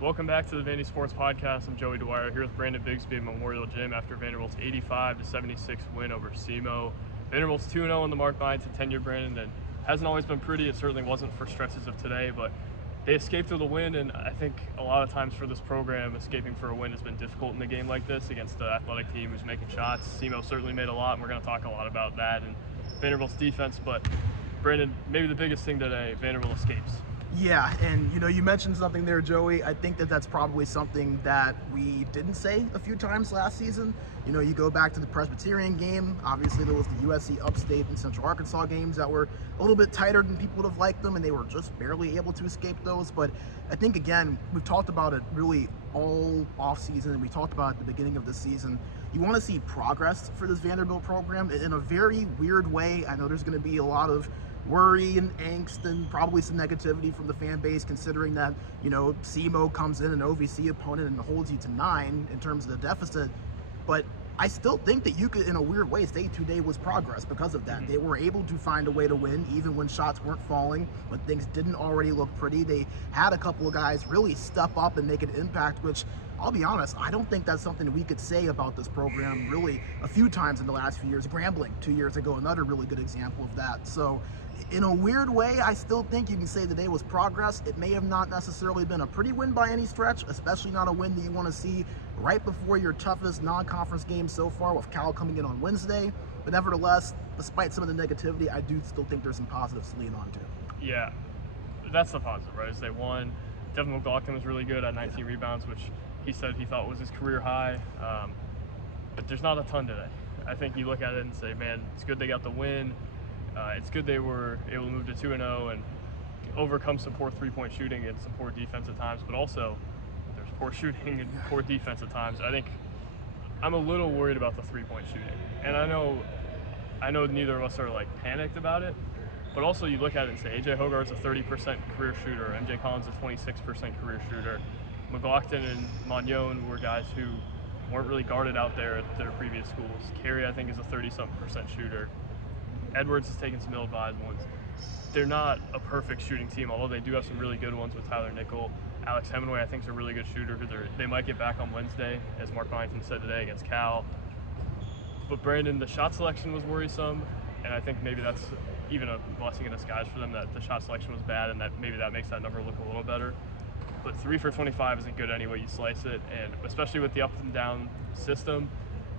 Welcome back to the Vandy Sports Podcast. I'm Joey Dwyer here with Brandon Bigsby at Memorial Gym after Vanderbilt's 85-76 win over SEMO. Vanderbilt's 2-0 in the Mark Bicentennial tenure, Brandon, and hasn't always been pretty. It certainly wasn't for stretches of today, but they escaped with a win, and I think a lot of times for this program, escaping for a win has been difficult in a game like this against the athletic team who's making shots. SEMO certainly made a lot, and we're going to talk a lot about that and Vanderbilt's defense, but Brandon, maybe the biggest thing today, Vanderbilt escapes. Yeah, and you mentioned something there, Joey. I think that that's probably something that we didn't say a few times last season. You go back to the Presbyterian game. Obviously, there was the USC Upstate and Central Arkansas games that were a little bit tighter than people would have liked them, and they were just barely able to escape those. But I think, again, we've talked about it really all offseason, and we talked about it at the beginning of the season. You want to see progress for this Vanderbilt program in a very weird way. I know there's going to be a lot of worry and angst and probably some negativity from the fan base, considering that SEMO comes in, an OVC opponent, and holds you to 9 in terms of the deficit. But I still think that you could, in a weird way, say today was progress because of that. They were able to find a way to win even when shots weren't falling, when things didn't already look pretty. They had a couple of guys really step up and make an impact, which, I'll be honest, I don't think that's something we could say about this program really a few times in the last few years. Grambling 2 years ago, another really good example of that. So in a weird way, I still think you can say today was progress. It may have not necessarily been a pretty win by any stretch, especially not a win that you want to see right before your toughest non-conference game so far, with Cal coming in on Wednesday. But nevertheless, despite some of the negativity, I do still think there's some positives to lean on to. Yeah, that's the positive, right? Is they won. Devin McLaughlin was really good at 19 rebounds, which he said he thought was his career high. But there's not a ton today. I think you look at it and say, man, it's good they got the win. It's good they were able to move to 2-0 and overcome some poor three-point shooting and some poor defense at times, but also there's poor shooting and poor defense at times. I think I'm a little worried about the three-point shooting. And I know neither of us are like panicked about it, but also you look at it and say AJ Hogarth's a 30% career shooter, MJ Collins a 26% career shooter. McLaughlin and Magnon were guys who weren't really guarded out there at their previous schools. Carey, I think, is a 30-something% shooter. Edwards has taken some ill-advised ones. They're not a perfect shooting team, although they do have some really good ones with Tyler Nickel. Alex Hemingway, I think, is a really good shooter. They might get back on Wednesday, as Mark Bicentennial said today, against Cal. But Brandon, the shot selection was worrisome, and I think maybe that's even a blessing in disguise for them, that the shot selection was bad, and that maybe that makes that number look a little better. But 3 for 25 isn't good any way you slice it, and especially with the up and down system,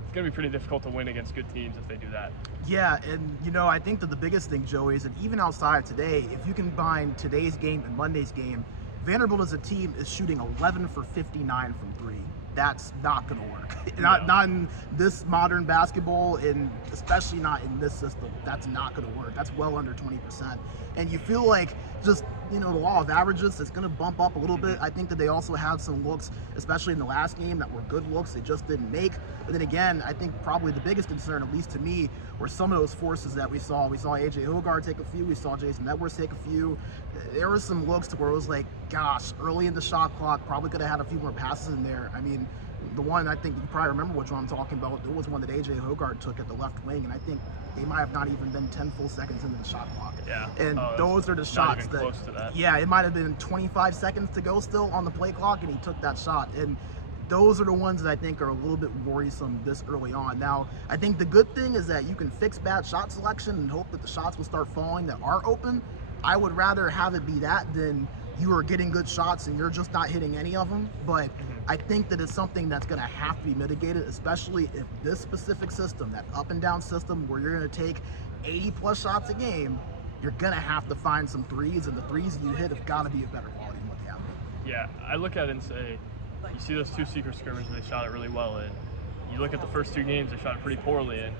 it's going to be pretty difficult to win against good teams if they do that. Yeah, and I think that the biggest thing, Joey, is that even outside today, if you combine today's game and Monday's game, Vanderbilt as a team is shooting 11 for 59 from 3. That's not going to work. Not in this modern basketball, and especially not in this system. That's not going to work. That's well under 20%. And you feel like just, the law of averages is going to bump up a little bit. I think that they also had some looks, especially in the last game, that were good looks they just didn't make. But then again, I think probably the biggest concern, at least to me, were some of those forces that we saw. We saw AJ Hogarth take a few. We saw Jason Edwards take a few. There were some looks to where it was like, gosh, early in the shot clock, probably could have had a few more passes in there. I mean, the one, I think you probably remember which one I'm talking about. There was one that AJ Hogarth took at the left wing, and I think they might have not even been 10 full seconds into the shot clock. Yeah. And those are the shots that, close to that. Yeah, it might have been 25 seconds to go still on the play clock, and he took that shot. And those are the ones that I think are a little bit worrisome this early on. Now, I think the good thing is that you can fix bad shot selection and hope that the shots will start falling that are open. I would rather have it be that than you are getting good shots and you're just not hitting any of them. But I think that it's something that's going to have to be mitigated, especially if this specific system, that up and down system where you're going to take 80 plus shots a game, you're going to have to find some threes, and the threes that you hit have got to be of better quality than what they have been. Yeah, I look at it and say, you see those 2 secret scrimmages they shot it really well in. You look at the first 2 games they shot it pretty poorly in.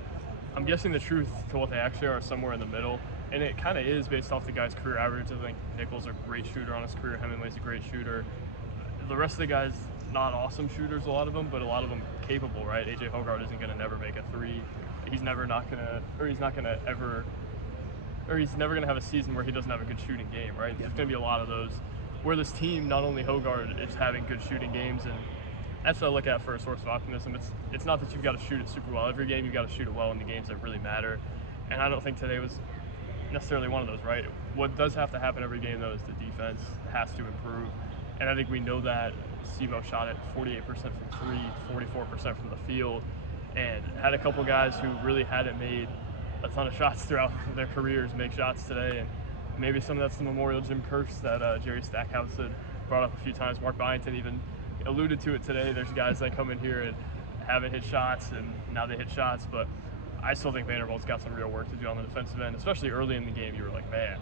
I'm guessing the truth to what they actually are somewhere in the middle, and it kind of is based off the guy's career averages. I think Nickel's a great shooter on his career. Hemingway's a great shooter. The rest of the guys, not awesome shooters, a lot of them, but a lot of them capable, right? AJ Hogarth isn't going to never make a 3. He's never going to have a season where he doesn't have a good shooting game, right? There's going to be a lot of those. Where this team, not only Hogarth, is having good shooting games, and that's what I look at for a source of optimism. It's not that you've got to shoot it super well every game. You've got to shoot it well in the games that really matter. And I don't think today was necessarily one of those, right? What does have to happen every game, though, is the defense has to improve. And I think we know that SEMO shot at 48% from three, 44% from the field, and had a couple guys who really hadn't made a ton of shots throughout their careers make shots today. And maybe some of that's the Memorial Gym curse that Jerry Stackhouse had brought up a few times. Mark Byington even alluded to it today. There's guys that come in here and haven't hit shots, and now they hit shots. But I still think Vanderbilt's got some real work to do on the defensive end, especially early in the game. You were like, man,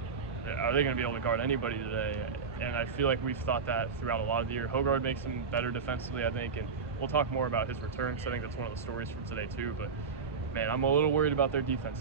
are they going to be able to guard anybody today? And I feel like we've thought that throughout a lot of the year. Hogard makes them better defensively, I think, and we'll talk more about his return, so I think that's one of the stories from today too. But man, I'm a little worried about their defense.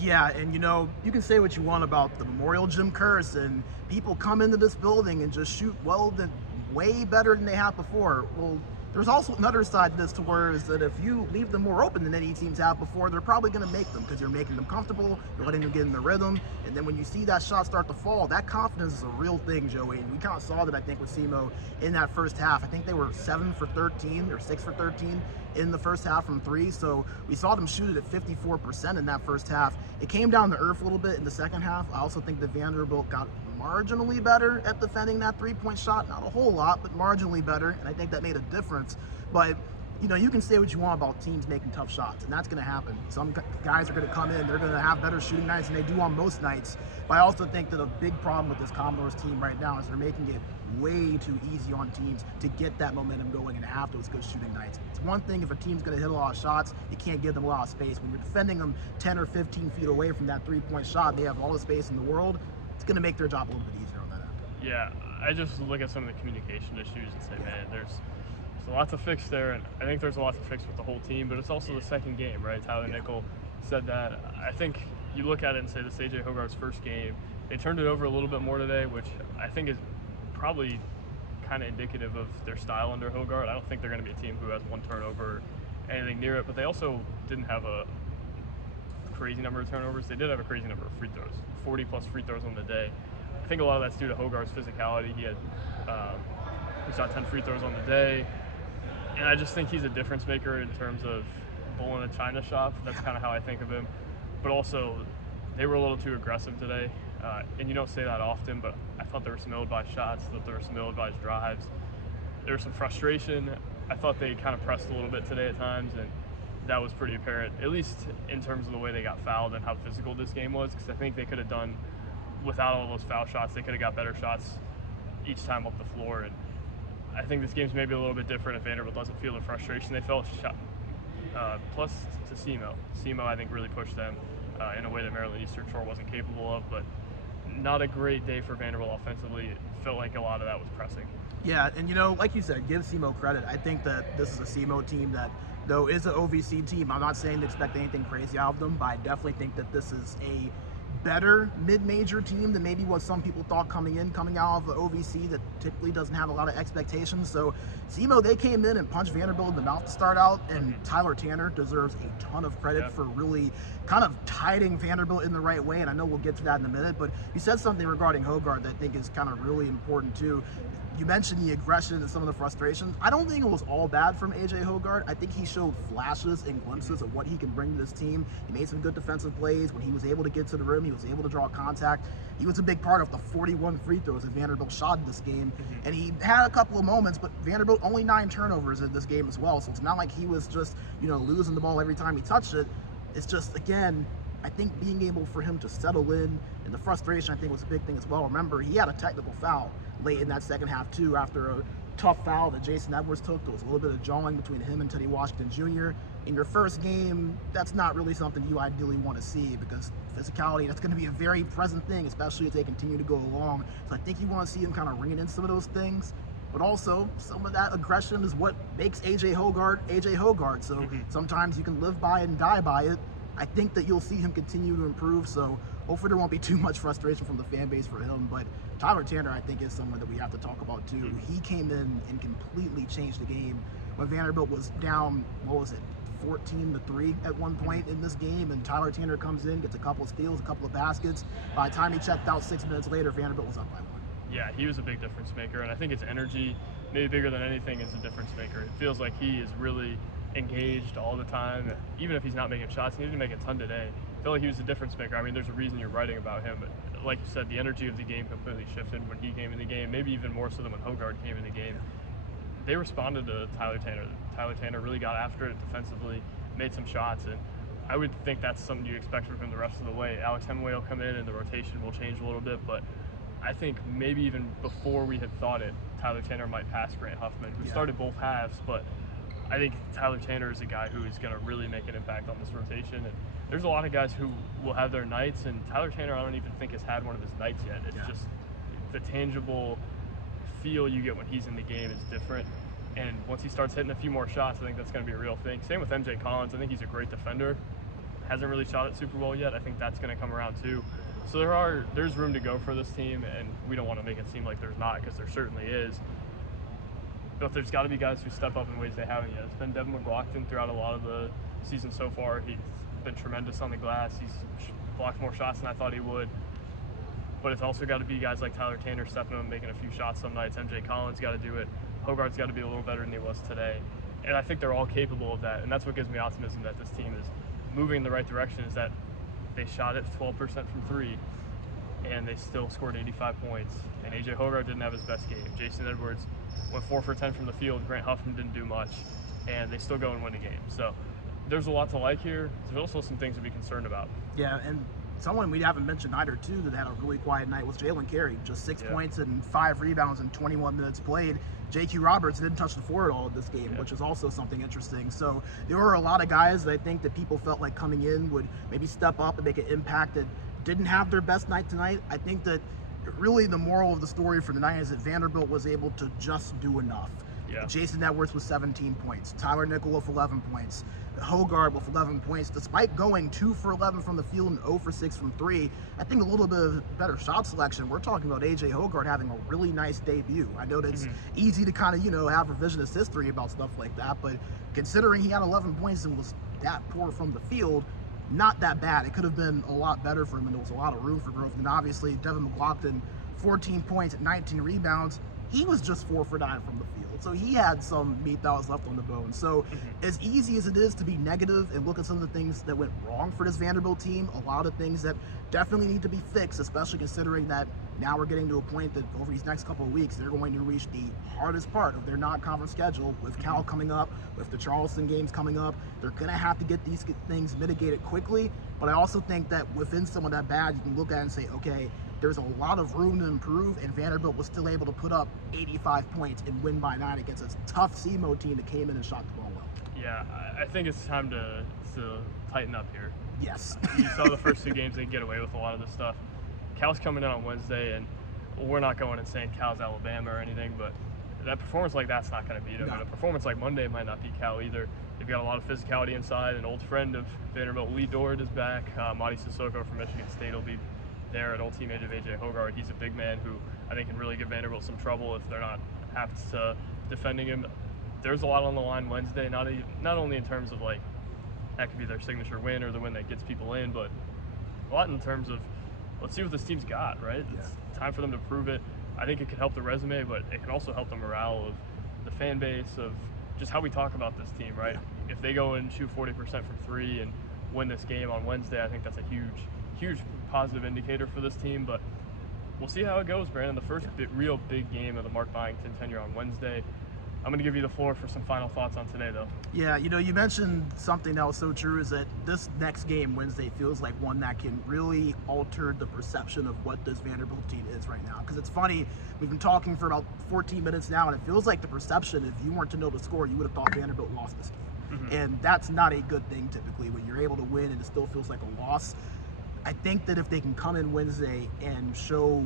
Yeah, and you can say what you want about the Memorial Gym curse, and people come into this building and just shoot way better than they have before. Well, there's also another side to this, to where is that if you leave them more open than any teams have before, they're probably going to make them, because you're making them comfortable, you're letting them get in the rhythm, and then when you see that shot start to fall, that confidence is a real thing, Joey. And we kind of saw that, I think, with SEMO in that first half. I think they were 7 for 13 or 6 for 13 in the first half from three, so we saw them shoot it at 54% in that first half. It came down to earth a little bit in the second half. I also think that Vanderbilt got marginally better at defending that three-point shot. Not a whole lot, but marginally better, and I think that made a difference. But you can say what you want about teams making tough shots, and that's going to happen. Some guys are going to come in, they're going to have better shooting nights than they do on most nights. But I also think that a big problem with this Commodores team right now is they're making it way too easy on teams to get that momentum going and have those good shooting nights. It's one thing if a team's going to hit a lot of shots, you can't give them a lot of space. When you're defending them 10 or 15 feet away from that three-point shot, they have all the space in the world. It's going to make their job a little bit easier on that end. Yeah, I just look at some of the communication issues and say, man, there's a lot to fix there, and I think there's a lot to fix with the whole team, but it's also the second game, right? Tyler Nickel said that. I think you look at it and say this AJ Hogard's first game. They turned it over a little bit more today, which I think is probably kind of indicative of their style under Hogard. I don't think they're going to be a team who has one turnover or anything near it, but they also didn't have a crazy number of turnovers. They did have a crazy number of free throws, 40 plus free throws on the day. I think a lot of that's due to Hogard's physicality. He shot 10 free throws on the day. And I just think he's a difference maker in terms of bull in a china shop. That's kind of how I think of him. But also, they were a little too aggressive today. And you don't say that often, but I thought there were some ill-advised shots. I thought there were some ill-advised drives. There was some frustration. I thought they kind of pressed a little bit today at times, and that was pretty apparent, at least in terms of the way they got fouled and how physical this game was, because I think they could have done, without all those foul shots, they could have got better shots each time up the floor. And I think this game's maybe a little bit different if Vanderbilt doesn't feel the frustration they felt. Plus to SEMO. SEMO, I think, really pushed them in a way that Maryland Eastern Shore wasn't capable of, but not a great day for Vanderbilt offensively. It felt like a lot of that was pressing. Yeah, and like you said, give SEMO credit. I think that this is a SEMO team that, though is an OVC team, I'm not saying to expect anything crazy out of them, but I definitely think that this is a better mid-major team than maybe what some people thought coming out of the OVC that typically doesn't have a lot of expectations. So SEMO, they came in and punched Vanderbilt in the mouth to start out, and Tyler Tanner deserves a ton of credit for really kind of tiding Vanderbilt in the right way, and I know we'll get to that in a minute, but you said something regarding Hogard that I think is kind of really important too. You mentioned the aggression and some of the frustrations. I don't think it was all bad from AJ Hogard. I think he showed flashes and glimpses of what he can bring to this team. He made some good defensive plays. When he was able to get to the rim, he was able to draw contact. He was a big part of the 41 free throws that Vanderbilt shot in this game. And he had a couple of moments, but Vanderbilt only 9 turnovers in this game as well. So it's not like he was just, losing the ball every time he touched it. It's just, again, I think being able for him to settle in, and the frustration I think was a big thing as well. Remember, he had a technical foul late in that second half too, after a tough foul that Jason Edwards took. There was a little bit of jawing between him and Teddy Washington Jr. In your first game, that's not really something you ideally want to see, because physicality, that's going to be a very present thing, especially as they continue to go along. So I think you want to see him kind of ringing in some of those things. But also, some of that aggression is what makes AJ Hogard. So sometimes you can live by it and die by it. I think that you'll see him continue to improve, so hopefully there won't be too much frustration from the fan base for him. But Tyler Tanner, I think, is someone that we have to talk about too. He came in and completely changed the game when Vanderbilt was down, 14-3 at one point in this game, and Tyler Tanner comes in, gets a couple of steals, a couple of baskets. By the time he checked out 6 minutes later, Vanderbilt was up by 1. Yeah, he was a big difference maker, and I think his energy, maybe bigger than anything, is a difference maker. It feels like he is really engaged all the time. Even if he's not making shots, he needed to make a ton today. I feel like he was a difference maker. I mean, there's a reason you're writing about him like you said, the energy of the game completely shifted when he came in the game, maybe even more so than when Hogard came in the game. They responded to Tyler Tanner. Tyler Tanner really got after it defensively, made some shots, and I would think that's something you expect from him the rest of the way. Alex Hemingway will come in and the rotation will change a little bit, but I think maybe even before we had thought it, Tyler Tanner might pass Grant Huffman, who started both halves, but I think Tyler Tanner is a guy who is going to really make an impact on this rotation. And there's a lot of guys who will have their nights, and Tyler Tanner I don't even think has had one of his nights yet. It's just the tangible feel you get when he's in the game is different. And once he starts hitting a few more shots, I think that's going to be a real thing. Same with MJ Collins. I think he's a great defender. Hasn't really shot it super well yet. I think that's going to come around too. So there's room to go for this team, and we don't want to make it seem like there's not, because there certainly is. But there's got to be guys who step up in ways they haven't yet. It's been Devin McLaughlin throughout a lot of the season so far. He's been tremendous on the glass. He's blocked more shots than I thought he would. But it's also got to be guys like Tyler Tanner stepping up and making a few shots some nights. MJ Collins got to do it. Hogard's got to be a little better than he was today. And I think they're all capable of that. And that's what gives me optimism that this team is moving in the right direction, is that they shot it 12% from three, and they still scored 85 points. And A.J. Hogard didn't have his best game. Jason Edwards went 4 for 10 from the field. Grant Huffman didn't do much, and they still go and win the game. So there's a lot to like here. There's also some things to be concerned about. Yeah, and someone we haven't mentioned either, too, that had a really quiet night was Jalen Carey. Just 6 points and 5 rebounds in 21 minutes played. J.Q. Roberts didn't touch the floor at all this game, which is also something interesting. So there were a lot of guys that I think that people felt like coming in would maybe step up and make an impact that didn't have their best night tonight. I think that really the moral of the story for the night is that Vanderbilt was able to just do enough. Yeah. Jason Edwards with 17 points. Tyler Nickel with 11 points. Hogard with 11 points. Despite going 2 for 11 from the field and 0 for 6 from 3, I think a little bit of better shot selection. We're talking about A.J. Hogard having a really nice debut. I know that it's easy to kind of, have revisionist history about stuff like that, but considering he had 11 points and was that poor from the field, not that bad. It could have been a lot better for him, and there was a lot of room for growth. And obviously, Devin McLaughlin, 14 points, 19 rebounds. He was just 4 for 9 from the field. So he had some meat that was left on the bone. So as easy as it is to be negative and look at some of the things that went wrong for this Vanderbilt team, a lot of things that definitely need to be fixed, especially considering that now we're getting to a point that over these next couple of weeks, they're going to reach the hardest part of their non-conference schedule with Cal coming up, with the Charleston games coming up. They're going to have to get these things mitigated quickly. But I also think that within some of that bad, you can look at it and say, okay, there's a lot of room to improve, and Vanderbilt was still able to put up 85 points and win by 9 against a tough SEMO team that came in and shot the ball well. Yeah, I think it's time to tighten up here. Yes. You saw the first 2 games, they get away with a lot of this stuff. Cal's coming in on Wednesday, and we're not going and saying Cal's Alabama or anything, but that performance like that's not going to beat them. And a performance like Monday might not beat Cal either. They've got a lot of physicality inside. An old friend of Vanderbilt, Lee Dort, is back. Madi Sissoko from Michigan State will be there, an old teammate of A.J. Hogard. He's a big man who I think can really give Vanderbilt some trouble if they're not apt to defending him. There's a lot on the line Wednesday, not only in terms of like that could be their signature win or the win that gets people in, but a lot in terms of let's see what this team's got, right? It's time for them to prove it. I think it could help the resume, but it can also help the morale of the fan base, of just how we talk about this team, right? If they go and shoot 40% from 3 and win this game on Wednesday, I think that's a huge positive indicator for this team. But we'll see how it goes, Brandon. The first real big game of the Mark Byington tenure on Wednesday. I'm going to give you the floor for some final thoughts on today, though. Yeah, you mentioned something that was so true, is that this next game Wednesday feels like one that can really alter the perception of what this Vanderbilt team is right now. Because it's funny, we've been talking for about 14 minutes now, and it feels like the perception, if you weren't to know the score, you would have thought Vanderbilt lost this game. And that's not a good thing typically when you're able to win and it still feels like a loss. I think that if they can come in Wednesday and show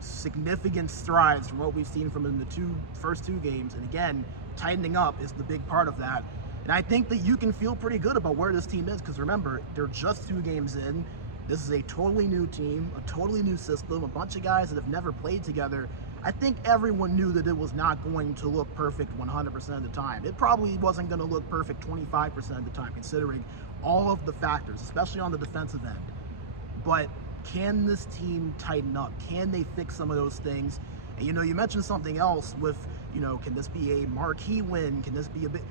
significant strides from what we've seen from in the first two games, and again, tightening up is the big part of that. And I think that you can feel pretty good about where this team is, because remember, they're just 2 games in. This is a totally new team, a totally new system, a bunch of guys that have never played together. I think everyone knew that it was not going to look perfect 100% of the time. It probably wasn't going to look perfect 25% of the time, considering all of the factors, especially on the defensive end. But can this team tighten up? Can they fix some of those things? And you mentioned something else with, can this be a marquee win? Can this be a bit?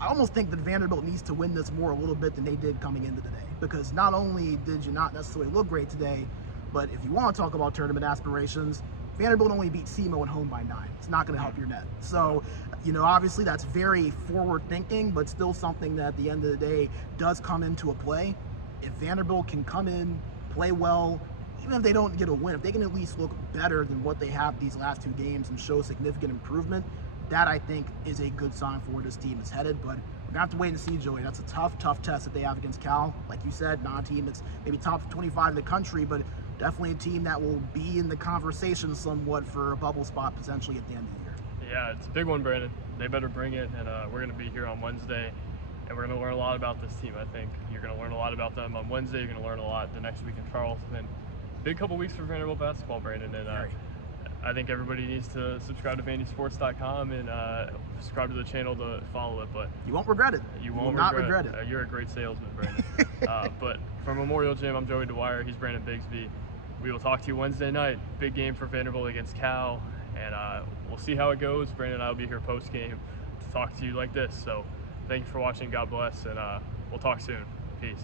I almost think that Vanderbilt needs to win this more a little bit than they did coming into today, because not only did you not necessarily look great today, But if you want to talk about tournament aspirations, Vanderbilt only beat SEMO at home by 9. It's not going to help your net. So, obviously that's very forward thinking, but still something that at the end of the day does come into a play. If Vanderbilt can come in, play well, even if they don't get a win, if they can at least look better than what they have these last 2 games and show significant improvement, that I think is a good sign for where this team is headed. But we're gonna have to wait and see, Joey. That's a tough test that they have against Cal. Like you said, not a team that's maybe top 25 in the country, but definitely a team that will be in the conversation somewhat for a bubble spot potentially at the end of the year. Yeah, it's a big one, Brandon. They better bring it, and we're going to be here on Wednesday, and we're going to learn a lot about this team. I think you're going to learn a lot about them on Wednesday. You're going to learn a lot the next week in Charleston. Big couple weeks for Vanderbilt basketball, Brandon, and I think everybody needs to subscribe to VandySports.com and subscribe to the channel to follow it. But you won't regret it. You won't not regret it. You're a great salesman, Brandon. But from Memorial Gym, I'm Joey Dwyer. He's Brandon Bigsby. We will talk to you Wednesday night. Big game for Vanderbilt against Cal, and we'll see how it goes. Brandon and I will be here post game to talk to you like this. So thank you for watching. God bless, and we'll talk soon. Peace.